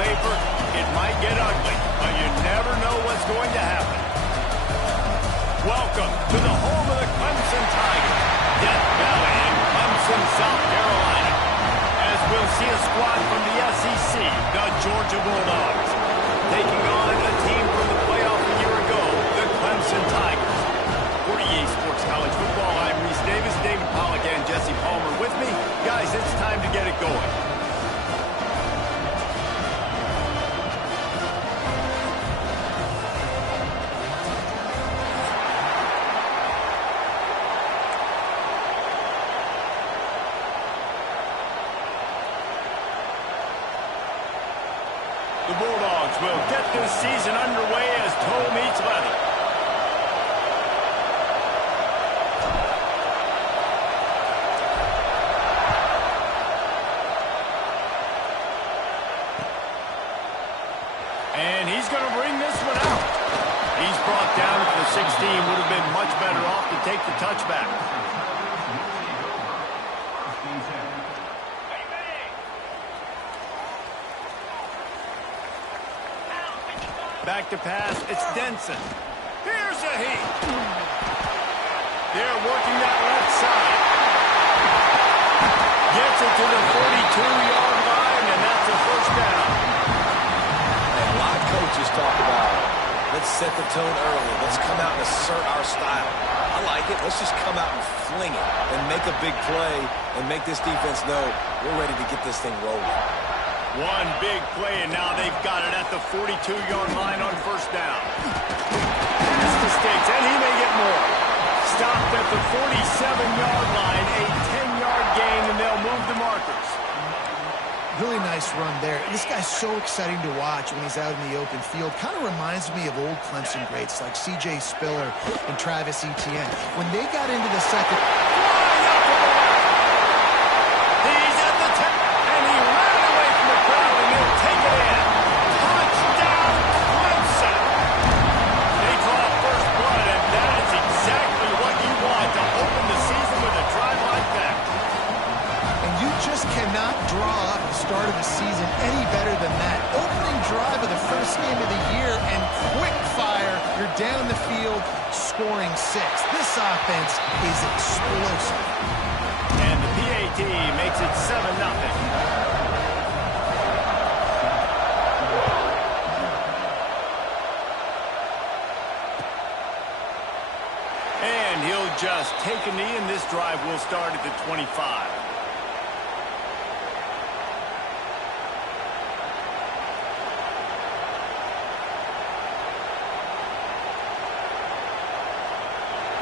paper, it might get ugly, but you never know what's going to happen. Welcome to the home of the Clemson Tigers, Death Valley in Clemson, South Carolina. As we'll see a squad from the SEC, the Georgia Bulldogs, taking on a team from the playoff a year ago, the Clemson Tigers. For EA Sports College Football, I'm Reese Davis, David Pollack, and Jesse Palmer with me. Guys, it's time to get it going. The Bulldogs will get this season underway as toe meets leather. And he's going to bring this one out. He's brought down at the 16. Would have been much better off to take the touchback. Back to pass, it's Denson. Here's a heat. They're working that left side. Gets it to the 42-yard line, and that's a first down. And a lot of coaches talk about, let's set the tone early. Let's come out and assert our style. I like it. Let's just come out and fling it and make a big play and make this defense know we're ready to get this thing rolling. One big play, and now they've got it at the 42-yard line on first down. Pass mistakes, and he may get more. Stopped at the 47-yard line, a 10-yard gain, and they'll move the markers. Really nice run there. This guy's so exciting to watch when he's out in the open field. Kind of reminds me of old Clemson greats like C.J. Spiller and Travis Etienne. When they got into the second... He's at the 10, and he ran away from the crowd, and they'll take it in. Touchdown, Clemson! They draw first blood, and that is exactly what you want to open the season with a drive like that. And you just cannot draw up the start of the season any better than that. Opening drive of the first game of the year, and quick fire. You're down the field, scoring 6. This offense is explosive. And the PAT makes it 7-0. And he'll just take a knee, and this drive will start at the 25.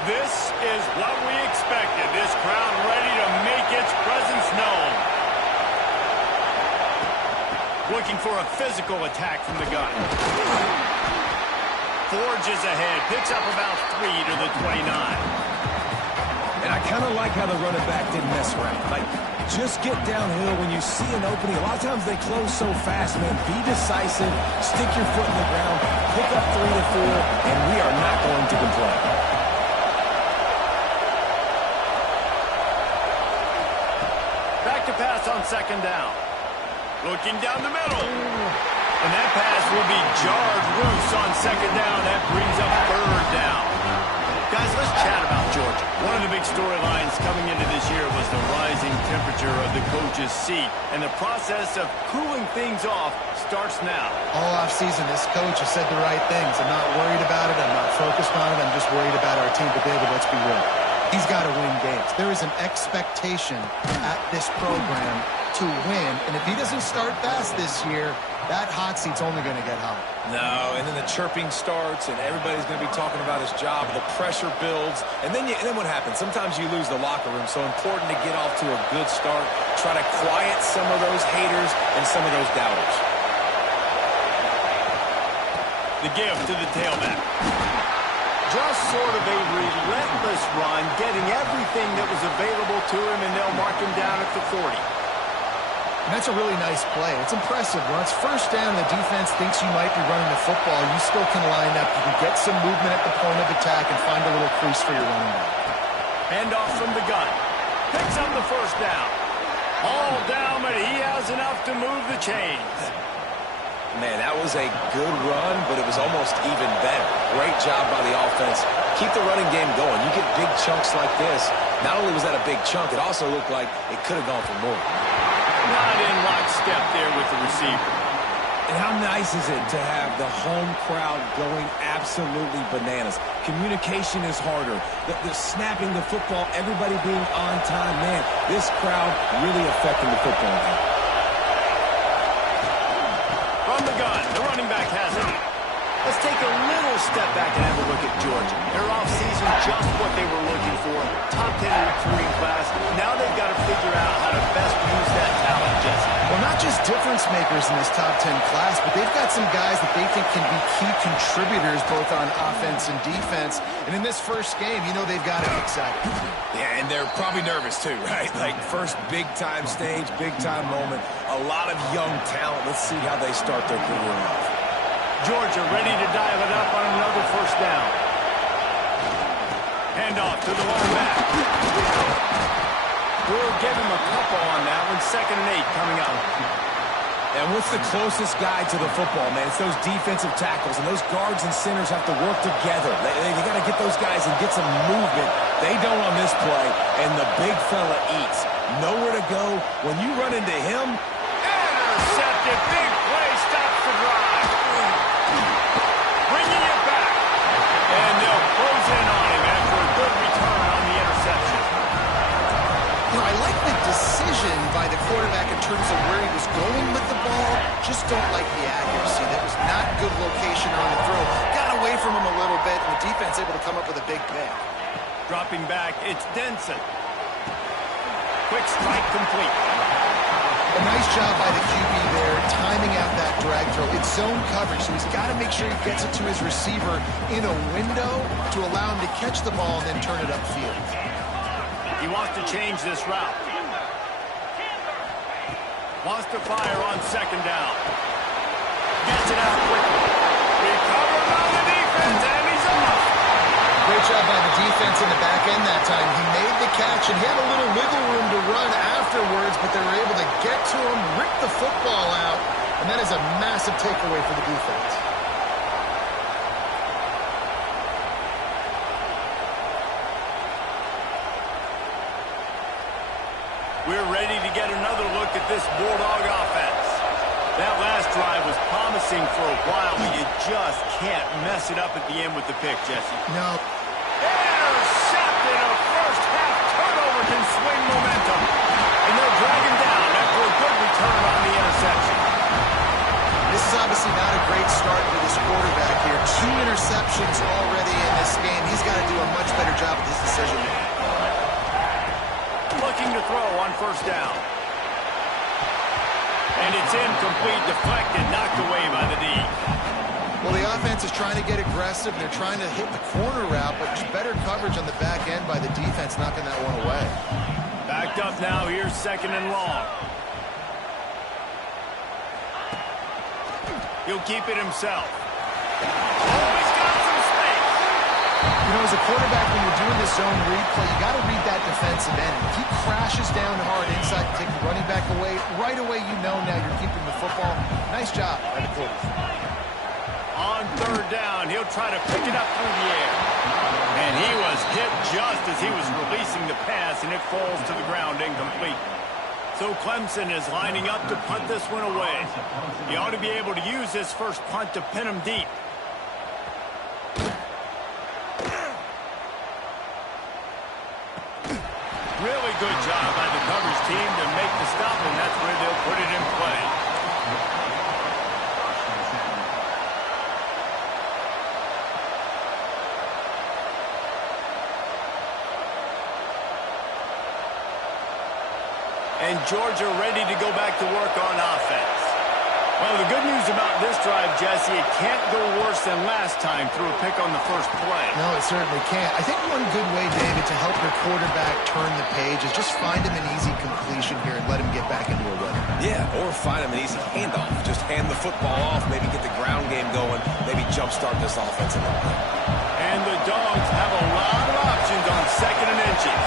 This is what we expected. This crowd ready to make its presence known. Looking for a physical attack from the gun. Forges ahead. Picks up about 3 to the 29. And I kind of like how the running back didn't mess around. Like, just get downhill when you see an opening. A lot of times they close so fast, man. Be decisive. Stick your foot in the ground. Pick up 3 to 4, and we are not going to complain. Back to pass on second down. Looking down the middle. And that pass will be jarred loose on second down. That brings up third down. Guys, let's chat about Georgia. One of the big storylines coming into this year was the rising temperature of the coach's seat. And the process of cooling things off starts now. All offseason, this coach has said the right things. I'm not worried about it. I'm not focused on it. I'm just worried about our team. But, David, let's be real. He's got to win games. There is an expectation at this program to win. And if he doesn't start fast this year, that hot seat's only going to get hot. No, and then the chirping starts, and everybody's going to be talking about his job. The pressure builds, and then what happens? Sometimes you lose the locker room, so important to get off to a good start. Try to quiet some of those haters and some of those doubters. The give to the tailback. Just sort of a relentless run, getting everything that was available to him, and they'll mark him down at the 40. And that's a really nice play. It's impressive. When it's first down, the defense thinks you might be running the football. You still can line up. You can get some movement at the point of attack and find a little crease for your running back. Hand off from the gun. Picks up the first down. All down, but he has enough to move the chains. Man, that was a good run, but it was almost even better. Great job by the offense. Keep the running game going. You get big chunks like this. Not only was that a big chunk, it also looked like it could have gone for more. Not in lockstep there with the receiver. And how nice is it to have the home crowd going absolutely bananas? Communication is harder. The snapping the football, everybody being on time. Man, this crowd really affecting the football game. From the gun, the running back has it. Let's take a little step back and have a look at Georgia. Their offseason, just what they were looking for. Top 10 recruiting class. Now they've got to figure out how to best use that talent, Jesse. Well, not just difference makers in this top 10 class, but they've got some guys that they think can be key contributors both on offense and defense. And in this first game, you know they've got to be excited. Yeah, and they're probably nervous too, right? Like first big-time stage, big-time moment. A lot of young talent. Let's see how they start their career off. Georgia ready to dial it up on another first down. Handoff to the lone back. We'll give him a couple on that one. 2nd and 8 coming up. And what's the closest guy to the football, man? It's those defensive tackles, and those guards and centers have to work together. They got to get those guys and get some movement. They don't on this play, and the big fella eats. Nowhere to go. When you run into him, intercepted. Big play stops the drive. Bringing it back. And they'll close in on him after a good return on the interception. You know, I like the decision by the quarterback in terms of where he was going with the ball. Just don't like the accuracy. That was not good location on the throw. Got away from him a little bit, and the defense able to come up with a big pick. Dropping back, it's Denson. Quick strike complete. A nice job by the QB there, timing out that drag throw. It's zone coverage, so he's got to make sure he gets it to his receiver in a window to allow him to catch the ball and then turn it upfield. He wants to change this route. Wants to fire on 2nd down. Gets it out quickly. Recovered by the defense, and he's off. Great job by the defense in the back end that time. He made the catch, and he had a little wiggle room to run afterwards, but they were able to get to him, rip the football out, and that is a massive takeaway for the defense. We're ready to get another look at this Bulldog offense. That last drive was promising for a while, but you just can't mess it up at the end with the pick, Jesse. No. Intercepted. A first-half turnover can swing momentum. And they'll drag him down after a good return on the interception. This is obviously not a great start for this quarterback here. 2 interceptions already in this game. He's got to do a much better job with his decision making. Looking to throw on 1st down. And it's incomplete, deflected, knocked away by the D. Well, the offense is trying to get aggressive. They're trying to hit the corner route, but just better coverage on the back end by the defense, knocking that one away. Backed up now, here's 2nd and long. He'll keep it himself. Oh, he's got some space. You know, as a quarterback, when you're doing this zone read play, you got to read that defensive end. If he crashes down hard inside to take the running back away, right away you know now you're keeping the football. Nice job by the quarterback. On 3rd down, he'll try to pick it up through the air. And he was hit just as he was releasing the pass, and it falls to the ground incomplete. So Clemson is lining up to punt this one away. He ought to be able to use this first punt to pin him deep. Really good job by the coverage team to make the stop, and that's where they'll put it in play. And Georgia ready to go back to work on offense. Well, the good news about this drive, Jesse, it can't go worse than last time through a pick on the first play. No, it certainly can't. I think one good way, David, to help your quarterback turn the page is just find him an easy completion here and let him get back into a rhythm. Yeah, or find him an easy handoff. Just hand the football off, maybe get the ground game going, maybe jumpstart this offense a little bit. And the Dogs have a lot of options on 2nd and inches.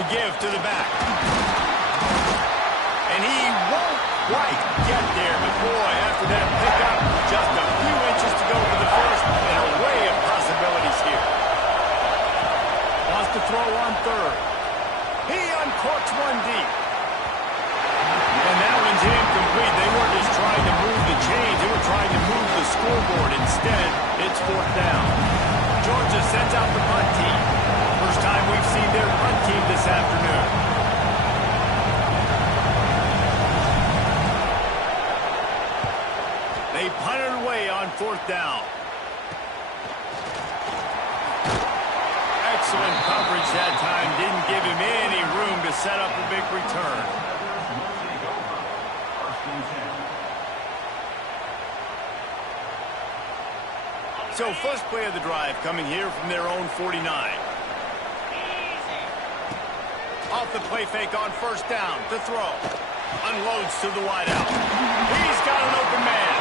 The give to the back. And he won't quite get there, but boy, after that pickup, just a few inches to go for the first, and an array of possibilities here. Wants to throw on third. He uncorks one deep. And that one's incomplete. They weren't just trying to move the chains, they were trying to move the scoreboard. Instead, it's fourth down. Georgia sends out the punt team. First time we've seen their punt team this afternoon. They punted away on fourth down. Excellent coverage that time. Didn't give him any room to set up a big return. So first play of the drive coming here from their own 49. Off the play fake on first down to throw. Unloads to the wideout. He's got an open man.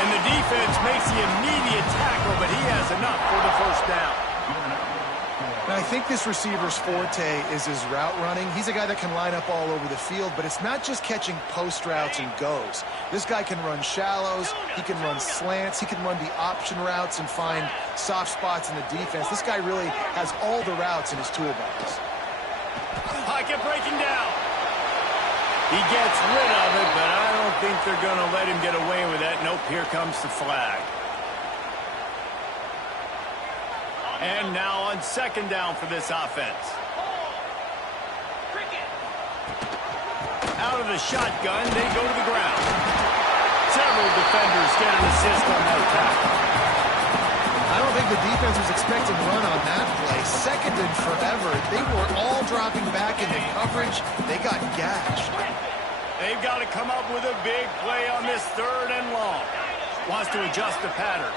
And the defense makes the immediate tackle, but he has enough for the first down. Now, I think this receiver's forte is his route running. He's a guy that can line up all over the field, but it's not just catching post routes and goes. This guy can run shallows, he can run slants, he can run the option routes and find soft spots in the defense. This guy really has all the routes in his toolbox. Pocket breaking down. He gets rid of it, but I don't think they're going to let him get away with that. Nope, here comes the flag. And now on second down for this offense. Out of the shotgun, they go to the ground. Several defenders get an assist on that tackle. I don't think the defense was expecting run on that play. Second and forever. They were all dropping back into coverage. They got gashed. They've got to come up with a big play on this third and long. Wants to adjust the pattern.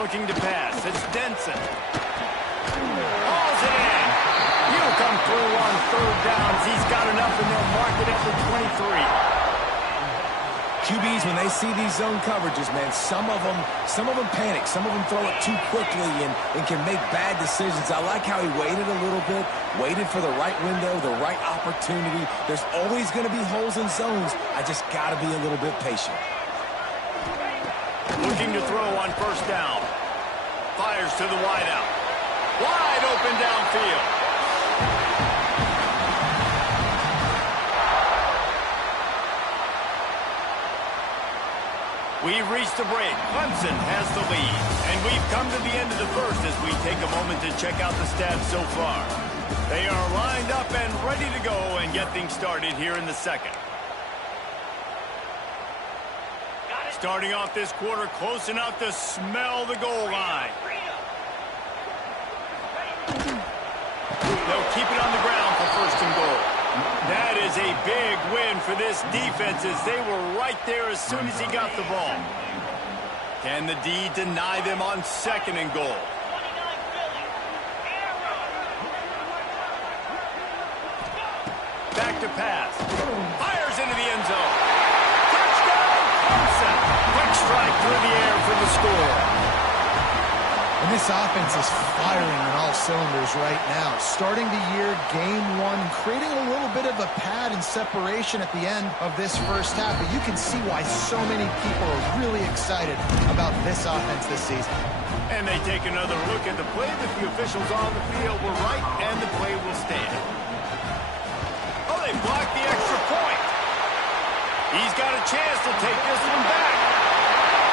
Looking to pass. It's Denson. Hauls it in. He'll come through on third downs. He's got enough, and they'll mark it at the 23. QBs, when they see these zone coverages, man, some of them panic. Some of them throw it too quickly and can make bad decisions. I like how he waited a little bit, waited for the right window, the right opportunity. There's always going to be holes in zones. I just got to be a little bit patient. Looking to throw on first down. Fires to the wideout. Wide open downfield. We've reached the break. Clemson has the lead. And we've come to the end of the first as we take a moment to check out the stats so far. They are lined up and ready to go and get things started here in the second. Starting off this quarter close enough to smell the goal line. They'll keep it on the ground for first and goal. That is a big win for this defense as they were right there as soon as he got the ball. Can the D deny them on second and goal? Back to pass. Fires into the end zone. Touchdown, Clemson. Quick strike through the air for the score. And this offense is firing on all cylinders right now. Starting the year, game one, creating a little bit of a pad and separation at the end of this first half. But you can see why so many people are really excited about this offense this season. And they take another look at the play that the officials on the field were right, and the play will stand. Oh, they blocked the extra point. He's got a chance to take this one back.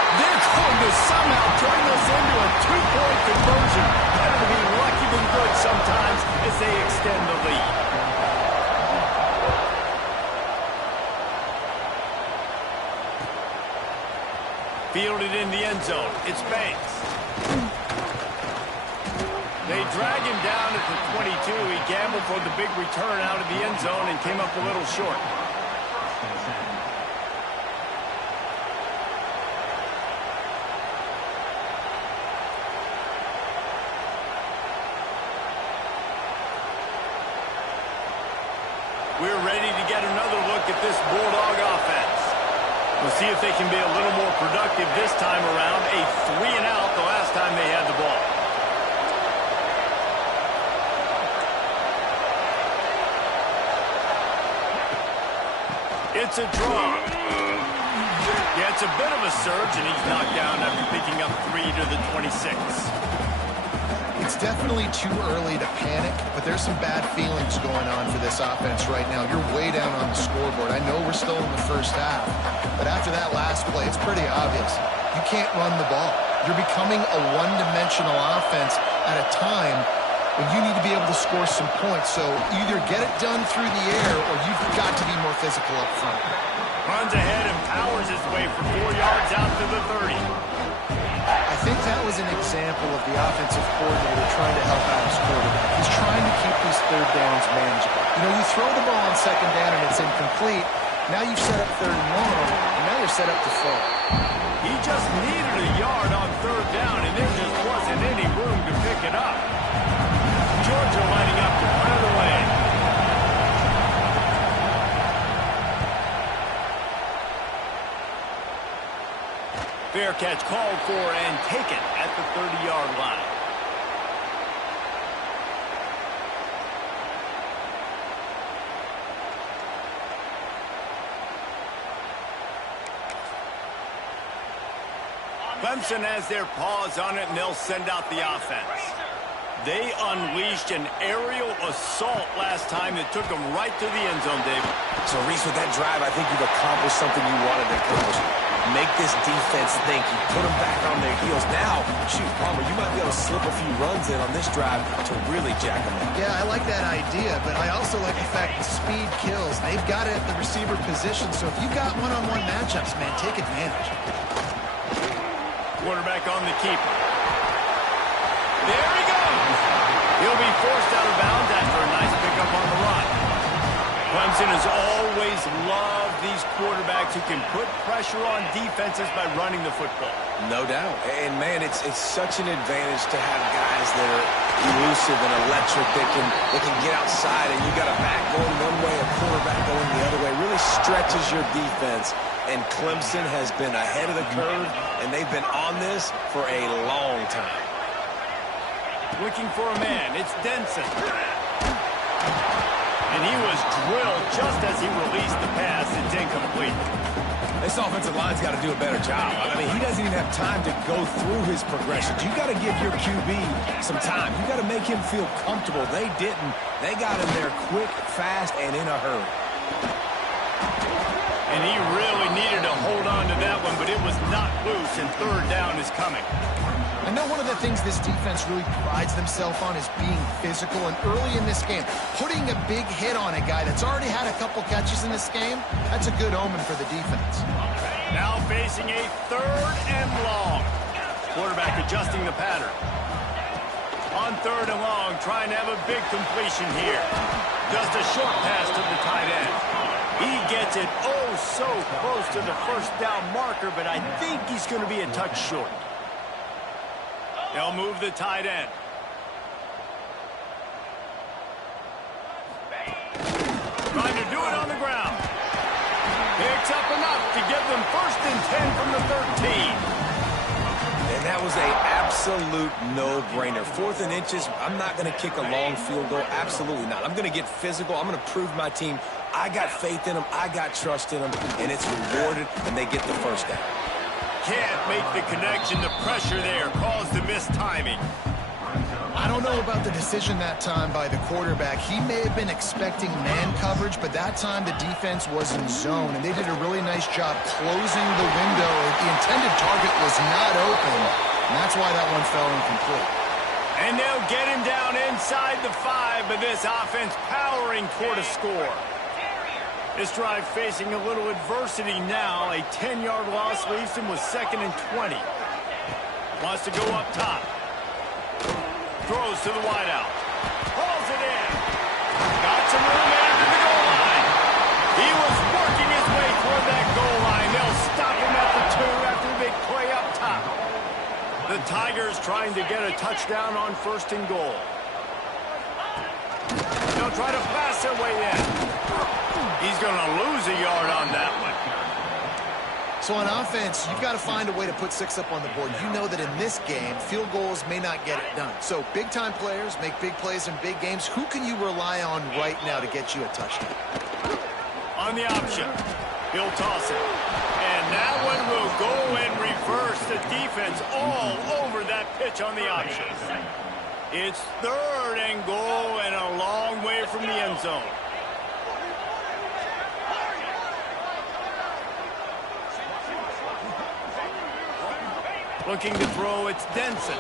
They're going to somehow turn this into a two-point conversion. Better to be lucky than good sometimes as they extend the lead. Fielded in the end zone. It's Banks. They drag him down at the 22. He gambled for the big return out of the end zone and came up a little short. We're ready to get another look at this Bulldog offense. We'll see if they can be a little more productive this time around. A 3-and-out the last time they had the ball. It's a draw. Yeah, it's a bit of a surge, and he's knocked down after picking up 3 to the 26. It's definitely too early to panic, but there's some bad feelings going on for this offense right now. You're way down on the scoreboard. I know we're still in the first half, but after that last play, it's pretty obvious. You can't run the ball. You're becoming a one-dimensional offense at a time when you need to be able to score some points. So either get it done through the air or you've got to be more physical up front. Runs ahead and powers his way for 4 yards out to the 30. I think that was an example of the offensive coordinator trying to help out his quarterback. He's trying to keep these third downs manageable. You know, you throw the ball on second down and it's incomplete. Now you've set up third and long, and now you're set up to throw. He just needed a yard on third down, and there just wasn't any room to pick it up. Georgia lining up to punt it away. Fair catch called for and taken at the 30-yard line. Clemson has their paws on it, and they'll send out the offense. They unleashed an aerial assault last time that took them right to the end zone, David. So, Reese, with that drive, I think you've accomplished something you wanted to accomplish. Make this defense think. You put them back on their heels. Now, shoot, Palmer, you might be able to slip a few runs in on this drive to really jack them up. Yeah, I like that idea, but I also like the fact that speed kills. They've got it at the receiver position, so if you've got one-on-one matchups, man, take advantage. Quarterback on the keeper. There he goes. He'll be forced out of bounds after a nice pickup on the run. Clemson has always loved these quarterbacks who can put pressure on defenses by running the football. No doubt. And, man, it's such an advantage to have guys that are elusive and electric that can get outside, and you got a back going one way, a quarterback going the other way. It really stretches your defense. And Clemson has been ahead of the curve, and they've been on this for a long time. Looking for a man. It's Denson. And he was drilled just as he released the pass. It's incomplete. This offensive line's got to do a better job. I mean, he doesn't even have time to go through his progressions. You got to give your QB some time. You got to make him feel comfortable. They didn't. They got him there quick, fast, and in a hurry. And he really needed to hold on to that one, but it was not loose, and third down is coming. I know one of the things this defense really prides themselves on is being physical, and early in this game, putting a big hit on a guy that's already had a couple catches in this game, that's a good omen for the defense. Now facing a third and long. Quarterback adjusting the pattern. On third and long, trying to have a big completion here. Just a short pass to the tight end. He gets it oh so close to the first down marker, but I think he's going to be a touch short. They'll move the tight end. Trying to do it on the ground. Picks up enough to give them 1st and 10 from the 13. And that was an absolute no-brainer. 4th and inches, I'm not going to kick a long field goal. Absolutely not. I'm going to get physical. I'm going to prove my team I got faith in them, I got trust in them, and it's rewarded, and they get the first down. Can't make the connection. The pressure there caused the missed timing. I don't know about the decision that time by the quarterback. He may have been expecting man coverage, but that time the defense was in zone, and they did a really nice job closing the window. The intended target was not open, and that's why that one fell incomplete. And they'll get him down inside the 5, but this offense powering toward a score. This drive facing a little adversity now. A 10-yard loss leaves him with 2nd and 20. Wants to go up top. Throws to the wideout. Pulls it in. Got some room after the goal line. He was working his way toward that goal line. They'll stop him at the 2 after the big play up top. The Tigers trying to get a touchdown on 1st and goal. They'll try to pass their way in. He's going to lose a yard on that one. So on offense, you've got to find a way to put 6 up on the board. You know that in this game, field goals may not get it done. So big-time players make big plays in big games. Who can you rely on right now to get you a touchdown? On the option, he'll toss it. And that one will go in reverse. The defense all over that pitch on the option. It's 3rd and goal and a long way from the end zone. Looking to throw, it's Denson.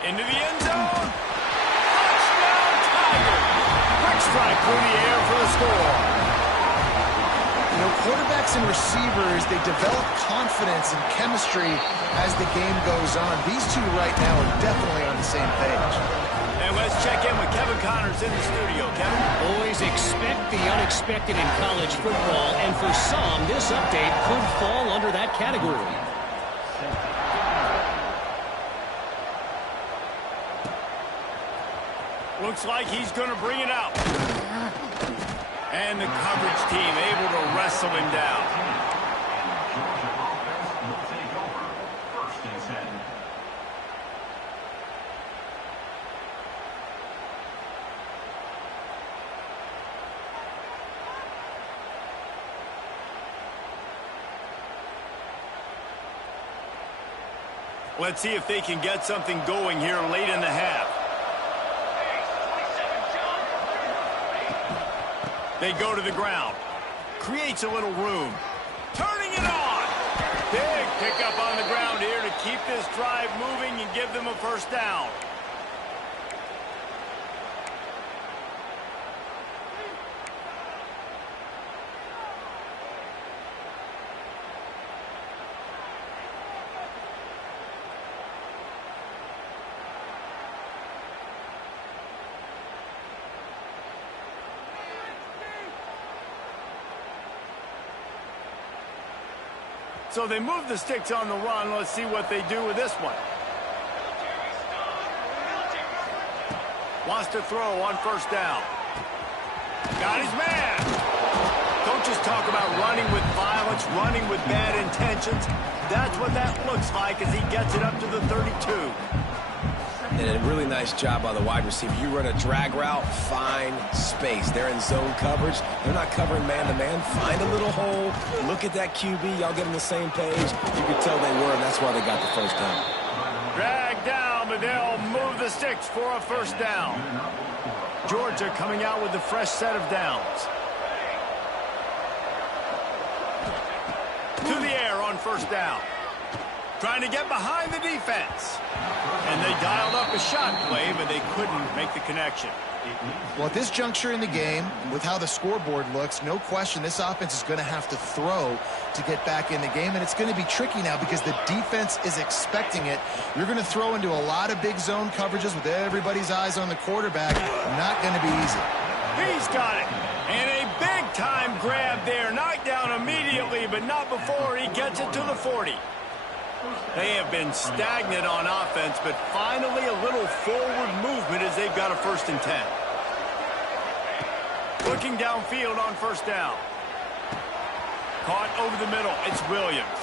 Into the end zone. Touchdown, Tiger. Quick strike through the air for the score. You know, quarterbacks and receivers, they develop confidence and chemistry as the game goes on. These two right now are definitely on the same page. And let's check in with Kevin Connors in the studio. Kevin? Always expect the unexpected in college football, and for some, this update could fall under that category. Looks like he's going to bring it out. And the coverage team able to wrestle him down. Let's see if they can get something going here late in the half. They go to the ground. Creates a little room. Turning it on. Big pickup on the ground here to keep this drive moving and give them a first down. So they move the sticks on the run. Let's see what they do with this one. Wants to throw on first down. Got his man. Coaches talk about running with violence, running with bad intentions. That's what that looks like as he gets it up to the 32. And a really nice job by the wide receiver. You run a drag route, find space. They're in zone coverage. They're not covering man-to-man. Find a little hole. Look at that QB. Y'all get on the same page. You can tell they were, and that's why they got the first down. Drag down, but they'll move the sticks for a first down. Georgia coming out with a fresh set of downs. To the air on first down. Trying to get behind the defense. And they dialed up a shot play, but they couldn't make the connection. Well, at this juncture in the game, with how the scoreboard looks, no question this offense is going to have to throw to get back in the game, and it's going to be tricky now because the defense is expecting it. You're going to throw into a lot of big zone coverages with everybody's eyes on the quarterback. Not going to be easy. He's got it. And a big-time grab there. Knocked down immediately, but not before he gets it to the 40. They have been stagnant on offense, but finally a little forward movement as they've got a 1st and 10. Looking downfield on first down. Caught over the middle. It's Williams.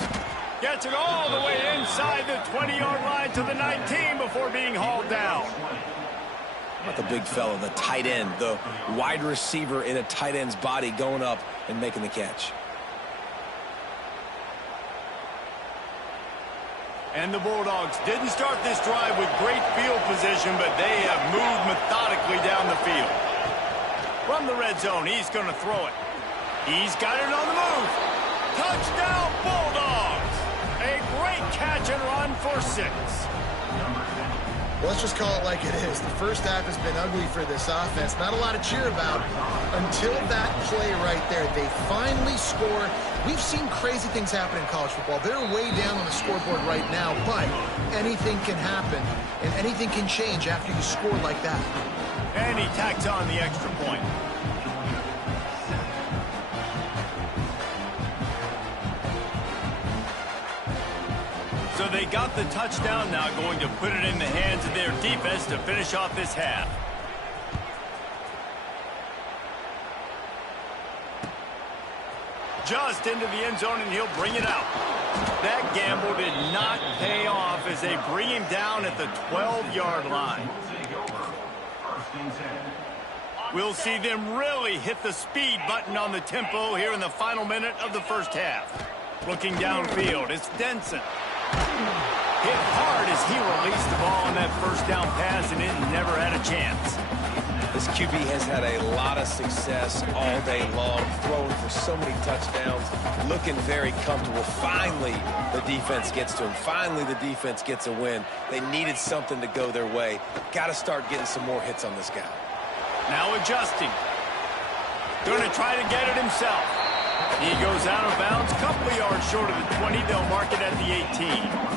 Gets it all the way inside the 20-yard line to the 19 before being hauled down. How about the big fella, the tight end, the wide receiver in a tight end's body going up and making the catch. And the Bulldogs didn't start this drive with great field position, but they have moved methodically down the field. From the red zone, he's going to throw it. He's got it on the move. Touchdown, Bulldogs! A great catch and run for 6. Well, let's just call it like it is. The first half has been ugly for this offense. Not a lot to cheer about until that play right there. They finally score. We've seen crazy things happen in college football. They're way down on the scoreboard right now, but anything can happen, and anything can change after you score like that. And he tacks on the extra point. So they got the touchdown, now going to put it in the hands of their defense to finish off this half. just into the end zone, and he'll bring it out. That gamble did not pay off as they bring him down at the 12-yard line. We'll see them really hit the speed button on the tempo here in the final minute of the first half. Looking downfield, it's Denson. Hit hard as he released the ball on that first down pass, and it never had a chance. This QB has had a lot of success all day long, throwing for so many touchdowns, looking very comfortable. Finally, the defense gets to him. Finally, the defense gets a win. They needed something to go their way. Got to start getting some more hits on this guy. Now adjusting. Going to try to get it himself. He goes out of bounds, a couple of yards short of the 20. They'll mark it at the 18.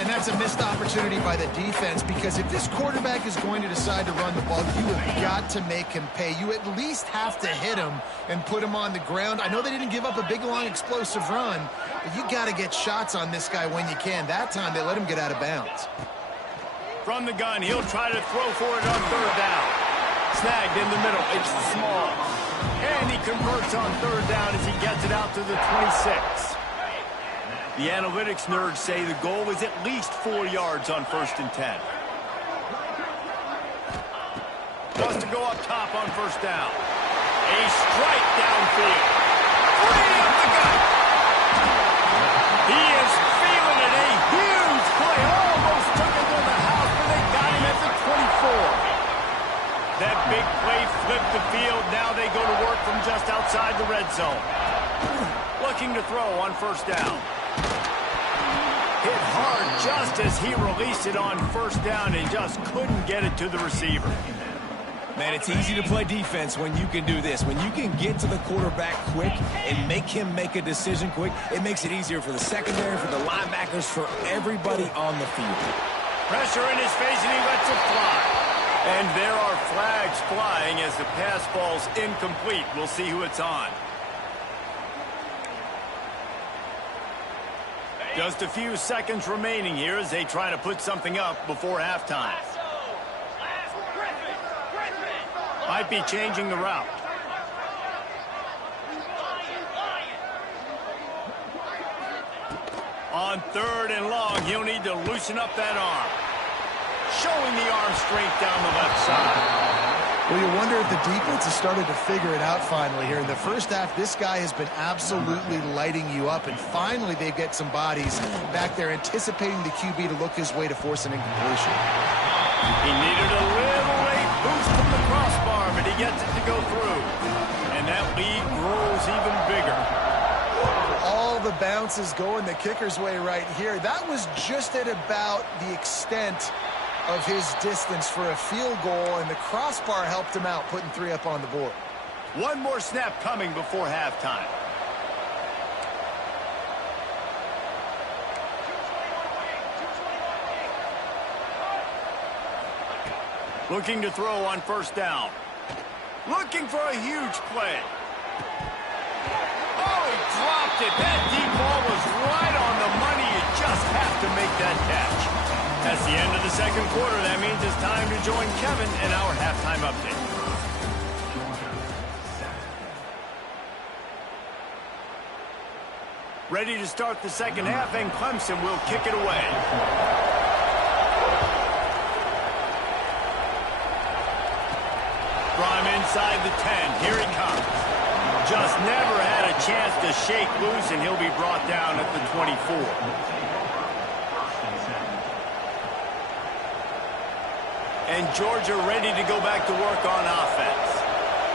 And that's a missed opportunity by the defense, because if this quarterback is going to decide to run the ball, you have got to make him pay. You at least have to hit him and put him on the ground. I know they didn't give up a big, long, explosive run, but you got to get shots on this guy when you can. That time, they let him get out of bounds. From the gun, he'll try to throw for it on third down. Snagged in the middle. It's small. And he converts on third down as he gets it out to the 26. The analytics nerds say the goal is at least 4 yards on 1st and 10. Wants to go up top on first down. A strike downfield. Free up the gut. He is feeling it. A huge play. Almost took it to the house, but they got him at the 24. That big play flipped the field. Now they go to work from just outside the red zone. Looking to throw on first down. Hit hard just as he released it on first down and just couldn't get it to the receiver. Man, it's easy to play defense when you can do this. When you can get to the quarterback quick and make him make a decision quick, it makes it easier for the secondary, for the linebackers, for everybody on the field. Pressure in his face, and he lets it fly. And there are flags flying as the pass falls incomplete. We'll see who it's on. Just a few seconds remaining here as they try to put something up before halftime. Might be changing the route. On third and long, he'll need to loosen up that arm. Showing the arm strength down the left side. Well, you wonder if the defense has started to figure it out finally here. In the first half, this guy has been absolutely lighting you up, and finally they get some bodies back there anticipating the QB to look his way to force an incompletion. He needed a little late boost from the crossbar, but he gets it to go through. And that lead grows even bigger. All the bounces going the kicker's way right here. That was just at about the extent of his distance for a field goal, and the crossbar helped him out, putting 3 up on the board. One more snap coming before halftime. Looking to throw on first down. Looking for a huge play. Oh, he dropped it. That deep ball was right on the money. You just have to make that catch. That's the end of the second quarter. That means it's time to join Kevin in our halftime update. Ready to start the second half, and Clemson will kick it away. From inside the 10, here he comes. Just never had a chance to shake loose, and he'll be brought down at the 24. And Georgia ready to go back to work on offense.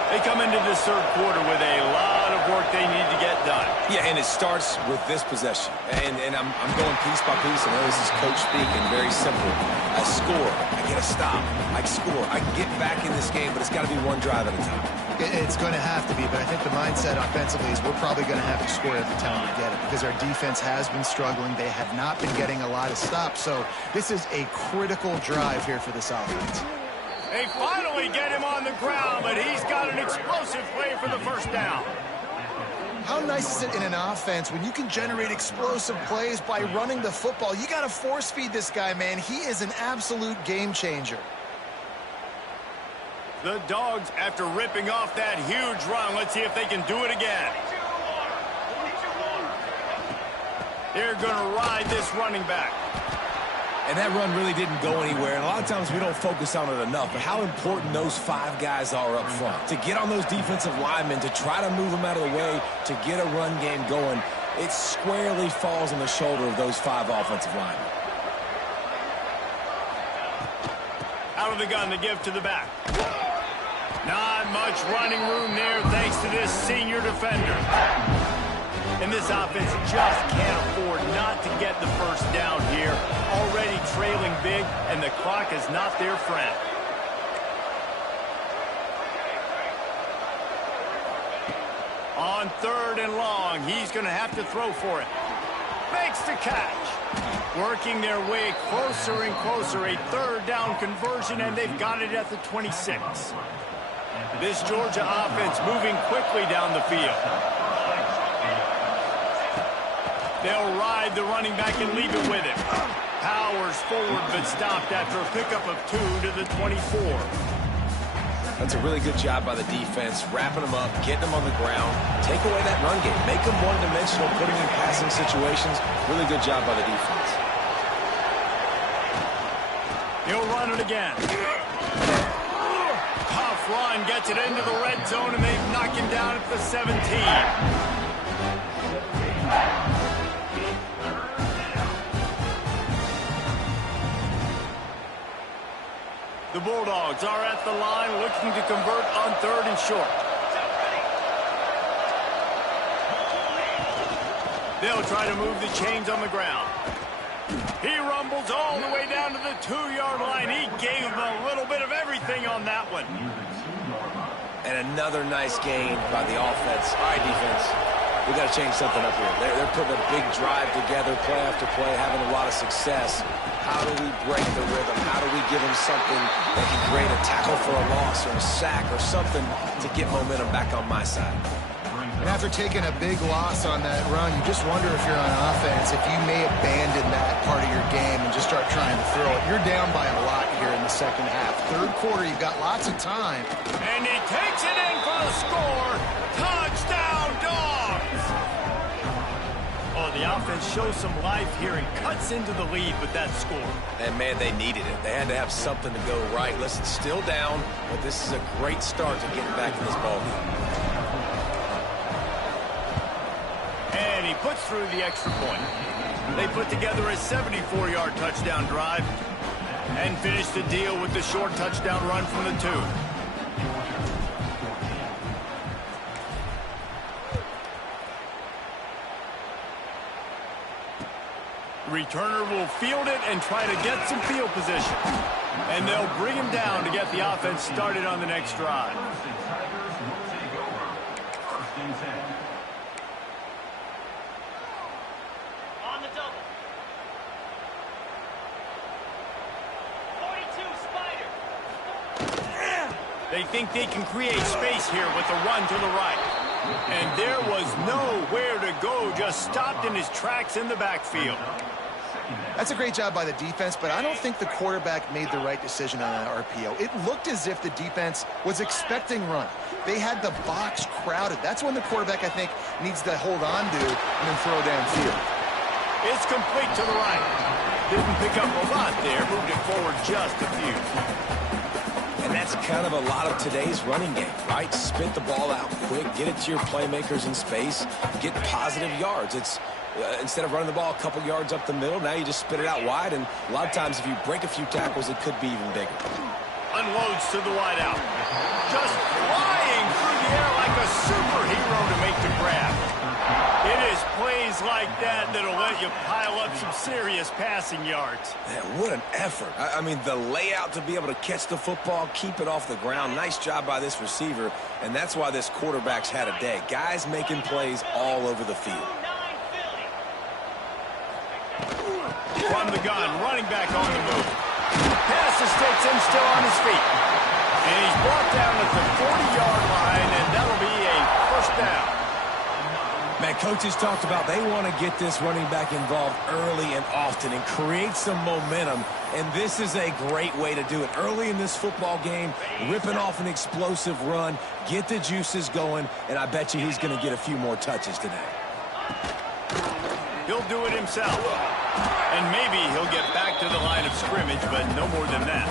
They come into this third quarter with a lot of work they need to get done. Yeah, and it starts with this possession. And I'm going piece by piece. I know this is coach speaking, very simple. I score. I get a stop. I score. I get back in this game, but it's got to be one drive at a time. It's going to have to be, but I think the mindset offensively is we're probably going to have to score every time we get it, because our defense has been struggling. They have not been getting a lot of stops, so this is a critical drive here for this offense. They finally get him on the ground, but he's got an explosive play for the first down. How nice is it in an offense when you can generate explosive plays by running the football? You got to force feed this guy, man. He is an absolute game changer. The Dogs, after ripping off that huge run, let's see if they can do it again. They're going to ride this running back. And that run really didn't go anywhere. And a lot of times we don't focus on it enough. But how important those 5 guys are up front. To get on those defensive linemen, to try to move them out of the way, to get a run game going, it squarely falls on the shoulder of those 5 offensive linemen. Out of the gun to give to the back. Not much running room there thanks to this senior defender. And this offense just can't afford not to get the first down here. Already trailing big, and the clock is not their friend. On 3rd and long, he's going to have to throw for it. Makes the catch. Working their way closer and closer. A 3rd down conversion, and they've got it at the 26. This Georgia offense moving quickly down the field. They'll ride the running back and leave it with him. Powers forward, but stopped after a pickup of 2 to the 24. That's a really good job by the defense, wrapping them up, getting them on the ground, take away that run game, make them one-dimensional, putting them in passing situations. Really good job by the defense. He'll run it again. Tough run, gets it into the red zone, and they knock him down at the 17. The Bulldogs are at the line looking to convert on 3rd and short. They'll try to move the chains on the ground. He rumbles all the way down to the 2-yard line. He gave him a little bit of everything on that one. And another nice gain by the offense. All right, defense. We got to change something up here. They're putting a big drive together, play after play, having a lot of success. How do we break the rhythm? How do we give them something that can create a tackle for a loss or a sack or something to get momentum back on my side? And after taking a big loss on that run, you just wonder if you're on offense, if you may abandon that part of your game and just start trying to throw it. You're down by a lot here in the second half. 3rd quarter, you've got lots of time. And he takes it in for the score. Touchdown, Dogs! Oh, the offense shows some life here and cuts into the lead with that score. And, man, they needed it. They had to have something to go right. Listen, still down, but this is a great start to getting back in this ballgame. And he puts through the extra point. They put together a 74-yard touchdown drive and finish the deal with the short touchdown run from the 2. Returner will field it and try to get some field position. And they'll bring him down to get the offense started on the next drive. On the double. 42 Spider. They think they can create space here with a run to the right. And there was nowhere to go, just stopped in his tracks in the backfield. That's a great job by the defense, but I don't think the quarterback made the right decision on that RPO. It looked as if the defense was expecting run. They had the box crowded. That's when the quarterback, I think, needs to hold on to and then throw downfield. It's complete to the right. Didn't pick up a lot there, moved it forward just a few. And that's kind of a lot of today's running game, right? Spit the ball out quick, get it to your playmakers in space, get positive yards. It's instead of running the ball a couple yards up the middle, now you just spit it out wide, and a lot of times if you break a few tackles, it could be even bigger. Unloads to the wideout. Just flying through the air like a superhero to make the grab. It is plays like that that'll let you pile up some serious passing yards. Man, what an effort. I mean, the layout to be able to catch the football, keep it off the ground. Nice job by this receiver, and that's why this quarterback's had a day. Guys making plays all over the field. From the gun, running back on the move. Passes takes him still on his feet. And he's brought down at the 40-yard line, and that'll be a first down. Man, coaches talked about they want to get this running back involved early and often and create some momentum, and this is a great way to do it. Early in this football game, ripping off an explosive run, get the juices going, and I bet you he's going to get a few more touches today. He'll do it himself. And maybe he'll get back to the line of scrimmage, but no more than that.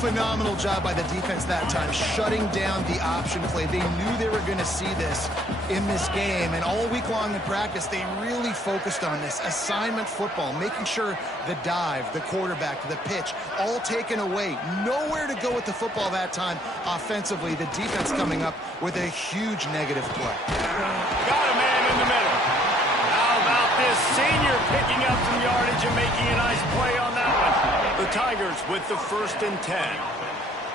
Phenomenal job by the defense that time, shutting down the option play. They knew they were going to see this in this game, and all week long in practice, they really focused on this assignment football, making sure the dive, the quarterback, the pitch, all taken away. Nowhere to go with the football that time offensively. The defense coming up with a huge negative play. Got a man in the middle. How about this senior picking up some yardage and making a nice play on that one? The Tigers with the 1st and 10.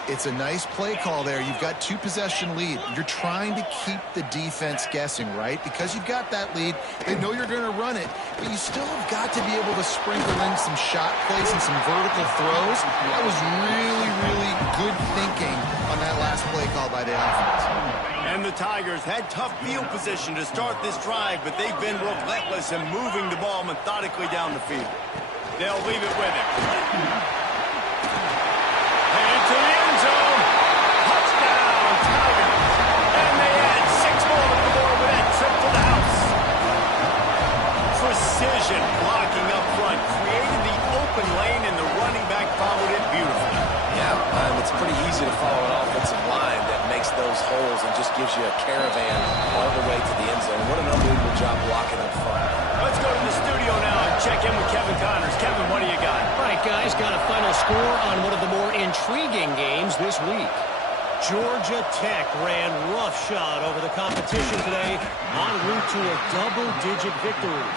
It's a nice play call there. You've got 2-possession lead. You're trying to keep the defense guessing, right? Because you've got that lead. They know you're going to run it, but you still have got to be able to sprinkle in some shot plays and some vertical throws. That was really, really good thinking on that last play call by the offense. And the Tigers had tough field position to start this drive, but they've been relentless in moving the ball methodically down the field. They'll leave it with him. And into the end zone. Touchdown, Tigers. And they add 6 more to the board with that trip to the house. Precision blocking up front, created the open lane, and the running back followed it beautifully. Yeah, it's pretty easy to follow an offensive line that makes those holes and just gives you a caravan all the way to the end zone. What an unbelievable job blocking up front. Let's go to the studio now and check in with Kevin Connors. Kevin, what do you got? All right, guys, got a final score on one of the more intriguing games this week. Georgia Tech ran roughshod over the competition today en route to a double-digit victory.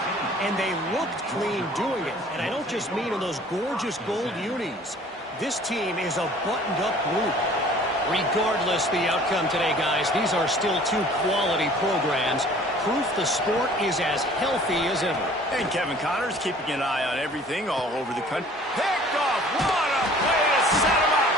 And they looked clean doing it. And I don't just mean in those gorgeous gold unis. This team is a buttoned-up group. Regardless the outcome today, guys, these are still 2 quality programs. Proof the sport is as healthy as ever. And Kevin Connors keeping an eye on everything all over the country. Picked off. What a play to set him up.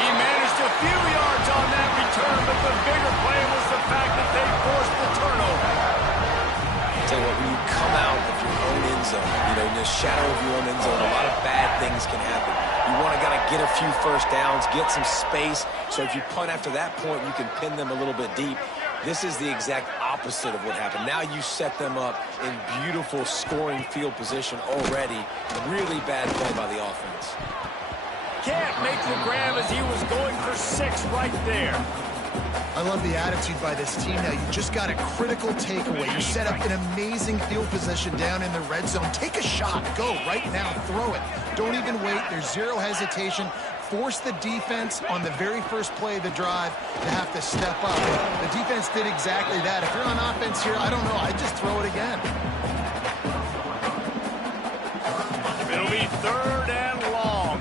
He managed a few yards on that return, but the bigger play was the fact that they forced the turnover. I'll tell you what, when you come out of your own end zone, in the shadow of your own end zone, a lot of bad things can happen. You want to get a few first downs, get some space, so if you punt after that point, you can pin them a little bit deep. This is the exact opposite of what happened. Now you set them up in beautiful scoring field position already. Really bad play by the offense. Can't make the grab as he was going for 6 right there. I love the attitude by this team now. You just got a critical takeaway. You set up an amazing field position down in the red zone. Take a shot. Go right now. Throw it. Don't even wait. There's zero hesitation. Force the defense on the very first play of the drive to have to step up. The defense did exactly that. If you're on offense here, I don't know. I'd just throw it again. It'll be 3rd and long.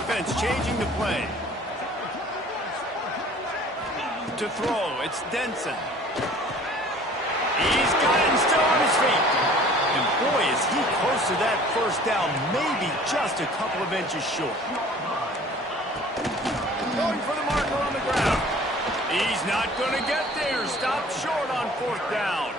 Offense changing the play. To throw, it's Denson. He's got it and still on his feet. And boy, is he close to that first down, maybe just a couple of inches short. Going for the marker on the ground. He's not going to get there. Stopped short on 4th down.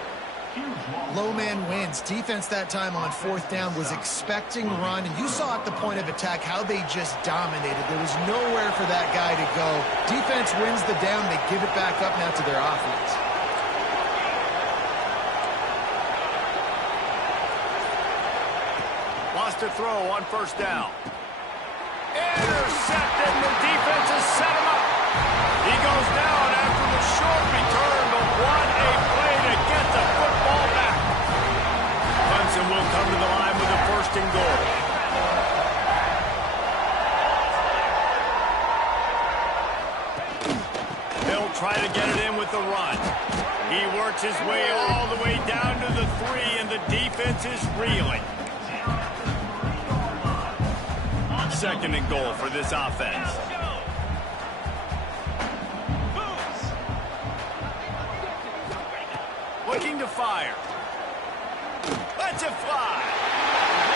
Low man wins. Defense that time on 4th down was expecting run, and you saw at the point of attack how they just dominated. There was nowhere for that guy to go. Defense wins the down. They give it back up now to their offense. Lost a throw on 1st down. Intercepted. The defense has set him up. He goes down after the short return, but what a play to get the football back. Clemson will come to the line with a 1st and goal. He'll try to get it in with the run. He works his way all the way down to the 3, and the defense is reeling. 2nd and goal for this offense. Looking to fire. Lets it fly.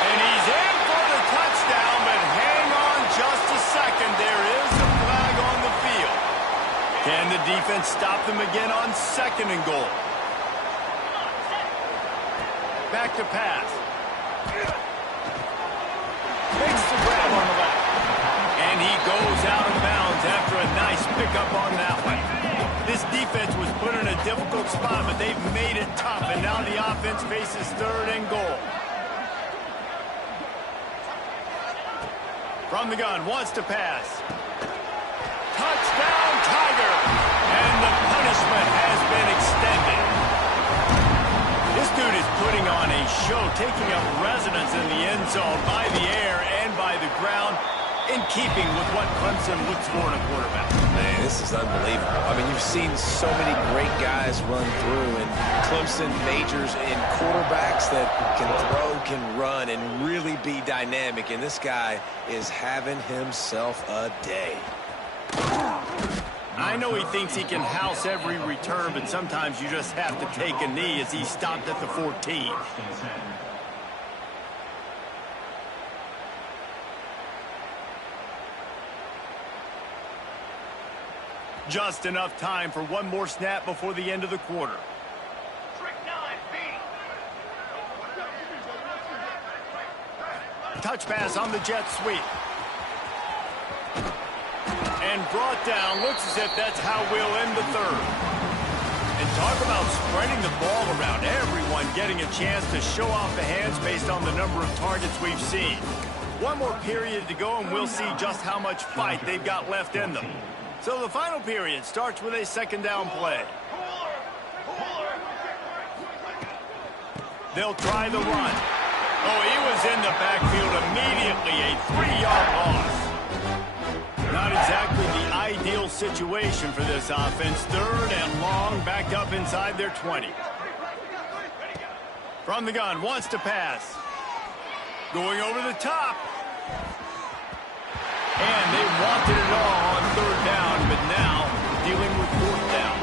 And he's in for the touchdown, but hang on just a second. There is a flag on the field. Can the defense stop them again on 2nd and goal? Back to pass. Makes the grab on the back. And he goes out of bounds after a nice pickup on that one. This defense was put in a difficult spot, but they've made it tough, and now the offense faces 3rd and goal. From the gun, wants to pass. Touchdown, Tiger! And the punishment has been extended. This dude is putting on a show, taking up residence in the end zone by the air and by the ground, in keeping with what Clemson looks for in a quarterback. Man, this is unbelievable. I mean, you've seen so many great guys run through, and Clemson majors in quarterbacks that can throw, can run, and really be dynamic. And this guy is having himself a day. I know he thinks he can house every return, but sometimes you just have to take a knee as he stopped at the 14. Just enough time for one more snap before the end of the quarter. Touch pass on the jet sweep. And brought down. Looks as if that's how we'll end the 3rd. And talk about spreading the ball around. Everyone getting a chance to show off the hands based on the number of targets we've seen. One more period to go, and we'll see just how much fight they've got left in them. So the final period starts with a 2nd down play. They'll try the run. Oh, he was in the backfield immediately. A 3-yard loss. Not exactly the ideal situation for this offense. 3rd and long, backed up inside their 20. From the gun, wants to pass. Going over the top. And they wanted it all on 3rd down, but now dealing with 4th down.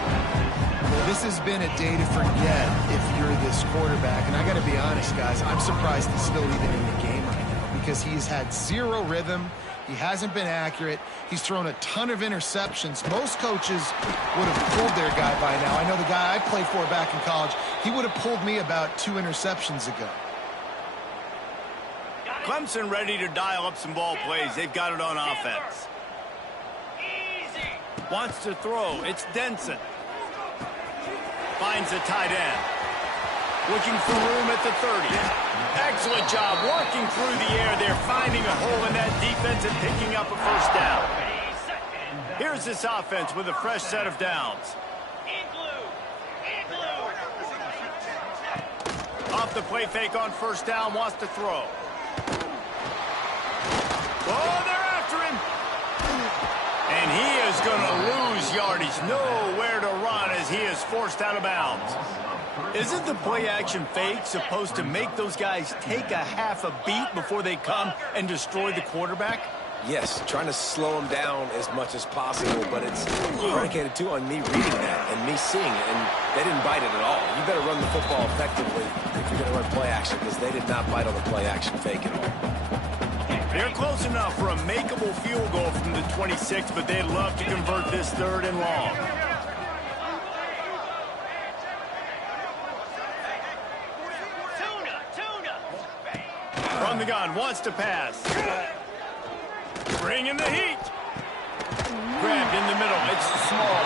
Well, this has been a day to forget if you're this quarterback. And I got to be honest, guys, I'm surprised he's still even in the game right now because he's had 0 rhythm. He hasn't been accurate. He's thrown a ton of interceptions. Most coaches would have pulled their guy by now. I know the guy I played for back in college, he would have pulled me about 2 interceptions ago. Clemson ready to dial up some ball plays. They've got it on offense. Wants to throw. It's Denson. Finds a tight end. Looking for room at the 30. Excellent job working through the air. They're finding a hole in that defense and picking up a 1st down. Here's this offense with a fresh set of downs. Off the play fake on 1st down. Wants to throw. Oh, they're after him. And he is going to lose yardage. Nowhere to run as he is forced out of bounds. Isn't the play-action fake supposed to make those guys take a half a beat before they come and destroy the quarterback? Yes, trying to slow him down as much as possible, but it's predicated, too, on me reading that and me seeing it, and they didn't bite it at all. You better run the football effectively if you're going to run play-action, because they did not bite on the play-action fake at all. They're close enough for a makeable field goal from the 26, but they'd love to convert this 3rd and long. From the gun, wants to pass. Bringing the heat. Grabbed in the middle. It's small.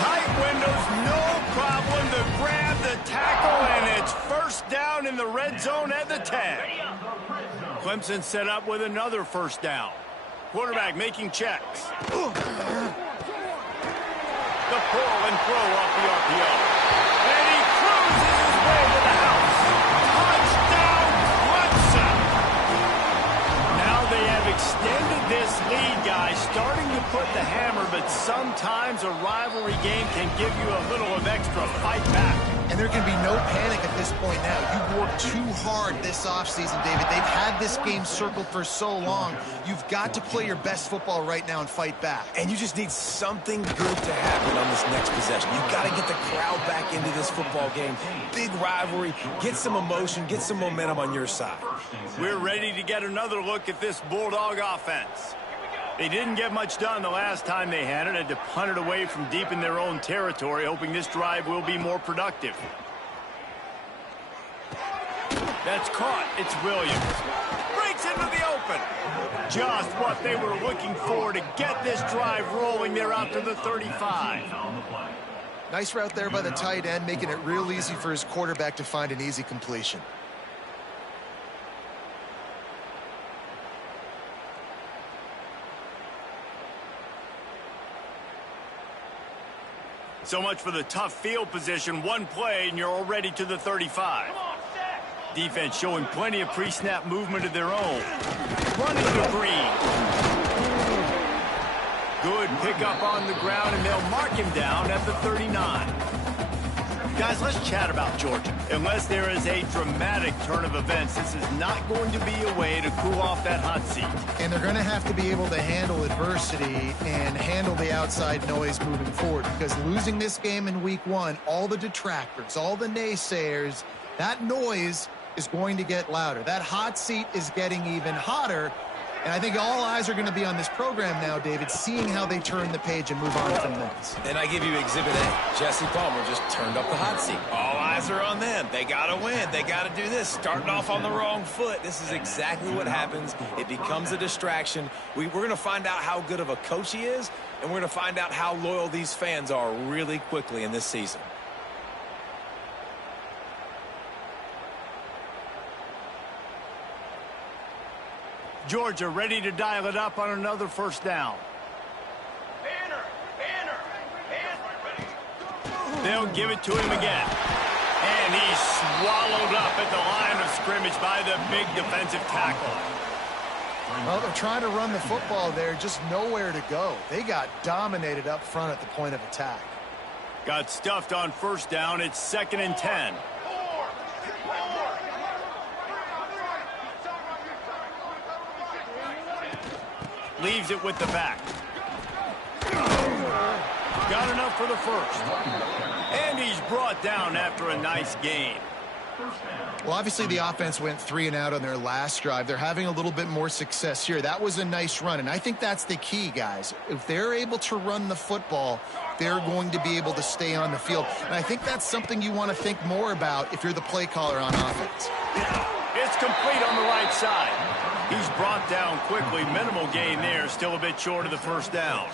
Tight windows, no problem. The grab, the tackle, and it's 1st down in the red zone at the 10. Clemson set up with another 1st down. Quarterback making checks. The pull and throw off the RPO. And he cruises his way to the house. Touchdown, Clemson! Now they have extended this lead, guys, starting to put the hammer, but sometimes a rivalry game can give you a little of extra fight back. And there can be no panic at this point now. You've worked too hard this offseason, David. They've had this game circled for so long. You've got to play your best football right now and fight back. And you just need something good to happen on this next possession. You've got to get the crowd back into this football game. Big rivalry. Get some emotion. Get some momentum on your side. We're ready to get another look at this Bulldog offense. They didn't get much done the last time they had it. Had to punt it away from deep in their own territory, hoping this drive will be more productive. That's caught. It's Williams. Breaks into the open. happened. Just what they were looking for to get this drive rolling there out to the 35. Nice route there by the tight end, making it real easy for his quarterback to find an easy completion. So much for the tough field position. One play, and you're already to the 35. Defense showing plenty of pre-snap movement of their own. Running to Green. Good pickup on the ground, and they'll mark him down at the 39. Guys, let's chat about Georgia. Unless there is a dramatic turn of events, this is not going to be a way to cool off that hot seat. And they're going to have to be able to handle adversity and handle the outside noise moving forward, because losing this game in week 1, all the detractors, all the naysayers, that noise is going to get louder. That hot seat is getting even hotter. And I think all eyes are going to be on this program now, David, seeing how they turn the page and move on from this. And I give you Exhibit A. Jesse Palmer just turned up the hot seat. All eyes are on them. They got to win. They got to do this. Starting off on the wrong foot. This is exactly what happens. It becomes a distraction. We're going to find out how good of a coach he is, and we're going to find out how loyal these fans are really quickly in this season. Georgia ready to dial it up on another first down. They'll give it to him again. And he's swallowed up at the line of scrimmage by the big defensive tackle. Well, they're trying to run the football there, just nowhere to go. They got dominated up front at the point of attack. Got stuffed on first down. It's 2nd and 10. Leaves it with the back. Got enough for the first. And he's brought down after a nice gain. Well, obviously the offense went 3 and out on their last drive. They're having a little bit more success here. That was a nice run, and I think that's the key, guys. If they're able to run the football, they're going to be able to stay on the field. And I think that's something you want to think more about if you're the play caller on offense. It's complete on the right side. He's brought down quickly. Minimal gain there. Still a bit short of the first down.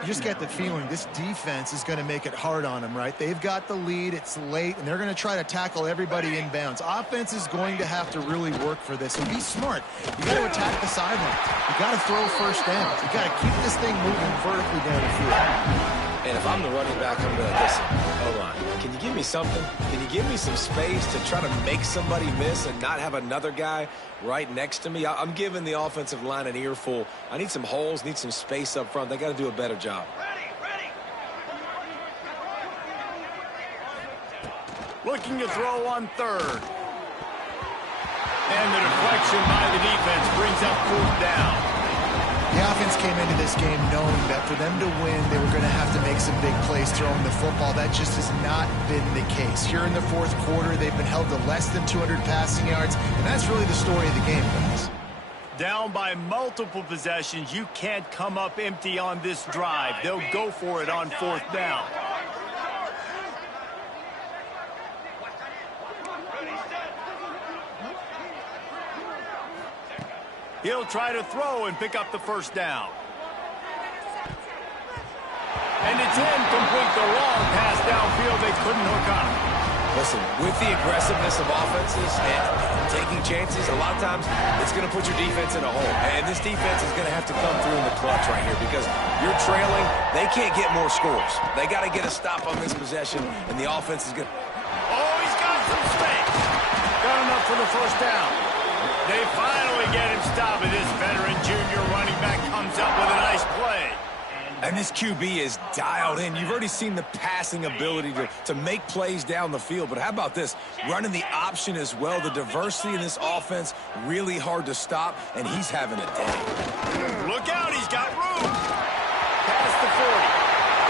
You just get the feeling this defense is going to make it hard on them, right? They've got the lead. It's late, and they're going to try to tackle everybody inbounds. Offense is going to have to really work for this and be smart. You got to attack the sideline. You got to throw first down. You got to keep this thing moving vertically down the field. And if I'm the running back, I'm going to listen. Hold on. Can you give me something? Can you give me some space to try to make somebody miss and not have another guy right next to me? I'm giving the offensive line an earful. I need some holes, need some space up front. They got to do a better job. Looking to throw on third. And the deflection by the defense brings up 4th down. The offense came into this game knowing that for them to win, they were going to have to make some big plays throwing the football. That just has not been the case. Here in the 4th quarter, they've been held to less than 200 passing yards, and that's really the story of the game, guys. Down by multiple possessions, you can't come up empty on this drive. They'll go for it on 4th down. He'll try to throw and pick up the first down. And it's incomplete. The long pass downfield. They couldn't hook up. Listen, with the aggressiveness of offenses and taking chances, a lot of times it's going to put your defense in a hole. And this defense is going to have to come through in the clutch right here because you're trailing. They can't get more scores. They got to get a stop on this possession, and the offense is going to... Oh, he's got some space. Got enough for the first down. They finally get him stopped, and this veteran junior running back comes up with a nice play. And this QB is dialed in. You've already seen the passing ability to make plays down the field. But how about this? Running the option as well. The diversity in this offense, really hard to stop, and he's having a day. Look out, he's got room. Past the 40.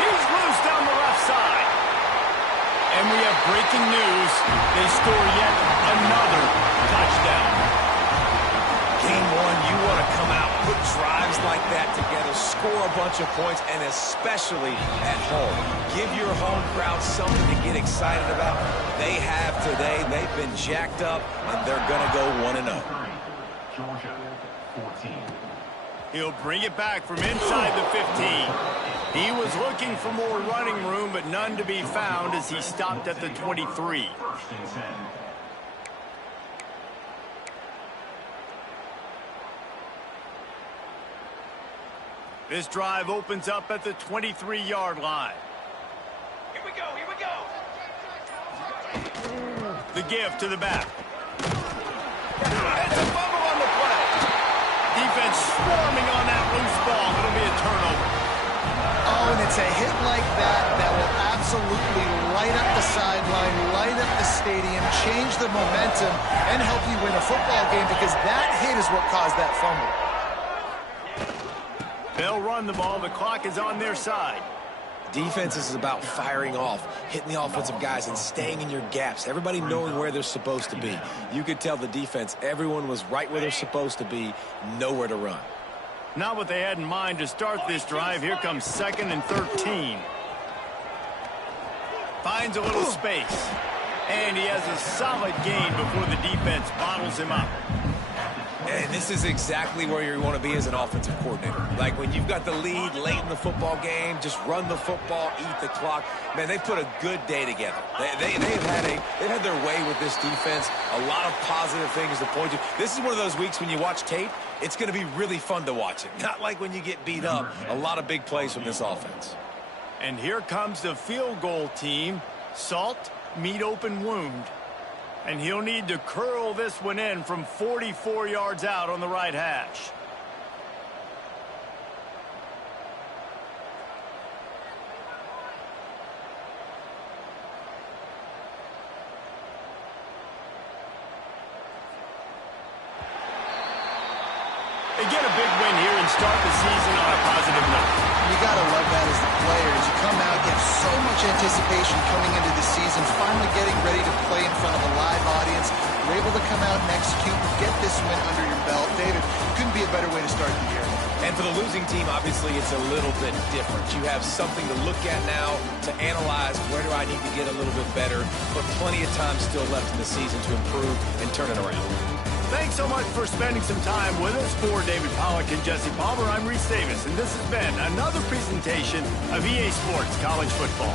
He's loose down the left side. And we have breaking news. They score yet another touchdown. Game 1, you want to come out, put drives like that together, score a bunch of points, and especially at home. Give your home crowd something to get excited about. They have today. They've been jacked up, and they're going to go 1-0. He'll bring it back from inside the 15. He was looking for more running room, but none to be found as he stopped at the 23. This drive opens up at the 23-yard line. Here we go, here we go. The give to the back. It's a fumble on the play. Defense swarming on that loose ball. It'll be a turnover. Oh, and it's a hit like that that will absolutely light up the sideline, light up the stadium, change the momentum, and help you win a football game because that hit is what caused that fumble. They'll run the ball. The clock is on their side. Defense is about firing off, hitting the offensive guys, and staying in your gaps. Everybody knowing where they're supposed to be. You could tell the defense, everyone was right where they're supposed to be, nowhere to run. Not what they had in mind to start this drive. Here comes 2nd and 13. Finds a little space. And he has a solid gain before the defense bottles him up. And this is exactly where you want to be as an offensive coordinator. Like when you've got the lead late in the football game, just run the football, eat the clock. Man, they've put a good day together. They've had their way with this defense. A lot of positive things to point to. This is one of those weeks when you watch tape, it's going to be really fun to watch it. Not like when you get beat up. A lot of big plays from this offense. And here comes the field goal team. Salt, meet open wound. And he'll need to curl this one in from 44 yards out on the right hash. They get a big win here and start the season on a positive note. You got to love that as the player. As you come out, you have so much anticipation coming into the season, finally getting ready to play in front of a live audience. You're able to come out and execute and get this win under your belt. David, couldn't be a better way to start the year. And for the losing team, obviously, it's a little bit different. You have something to look at now to analyze where do I need to get a little bit better, but plenty of time still left in the season to improve and turn it around. Thanks so much for spending some time with us. For David Pollack and Jesse Palmer, I'm Reese Davis, and this has been another presentation of EA Sports College Football.